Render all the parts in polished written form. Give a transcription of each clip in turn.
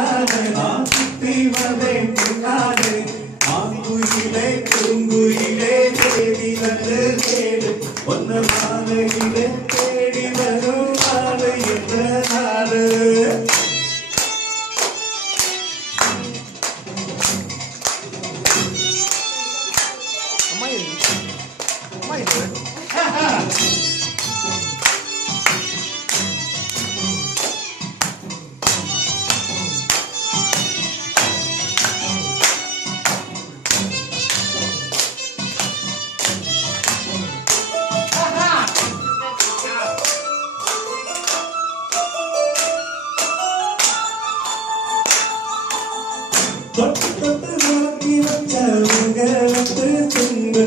பின்னாலே நான் சுத்தி வந்தேன் பின்னாலே ஆங்குயிலே பூங்குயிலே தேடி வந்து கேடு ஒன்னு மாலையிலே தேடி வரும் நாடு என்ற நாடு தொட்டு தொட்டு நோக்கி வச்ச உங்களத்து துண்டு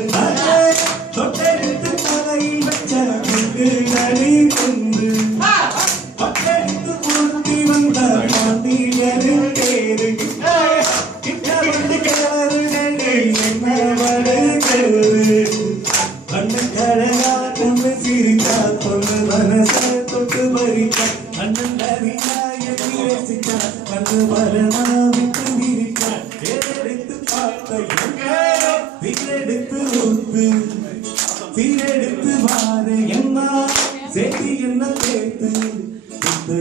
தொட்டெடுத்து தலையில் வச்ச உங்கு நடி துண்டு பட்டெடுத்து பூர்த்தி வந்த மாண்டியரு தேரு கிட்ட வந்து கேரு நடி என்ன வடுகிறது கண்ணு கழகா கொண்டு சிரித்தா கொண்டு மனசை தொட்டு பறித்தா அண்ணன் நரியா எண்ணி ரசித்தா கண்ணு வரமா விட்டு விரித்தா எடுத்து பார்த்த எடுத்து ஊத்து சீரெடுத்து வாரு என்ன சேர்த்தி என்ன சேர்த்து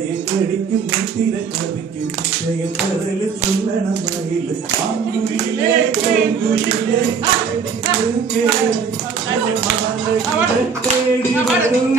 எங்கடிக்கும் நித்திர கவிக்கும் என் கடலு சொல்லண மயில் ஆங்குயிலே பூங்குயிலே தேடி வரும்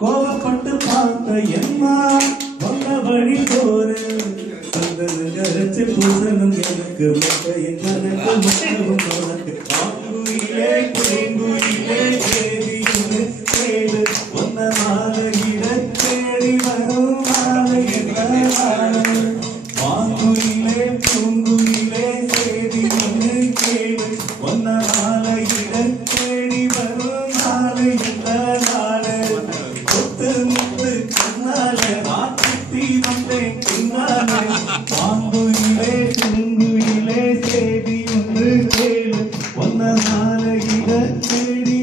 கோவப்பட்டு பார்த்த எம்மா வந்த வழி போற கரைச்சு பூசணும் எனக்கு எனக்கு உனக்கு ஆங்குயிலே பூங்குயிலே தேடி தேடு ஒன்ன மாலையிட தேடி வரும் மாலை ஆங்குயிலே பூங்குயிலே தேடி கேடு ஒன்ன மாலையிட தேடி வரும் மாலை கொத்து முத்து கண்ணால ஆத்தி வந்தேன் பின்னாலே ஆங்குயிலே பூங்குயிலே தேடி ஒன்று கேளு ஒன்ன மாலையிட தேடி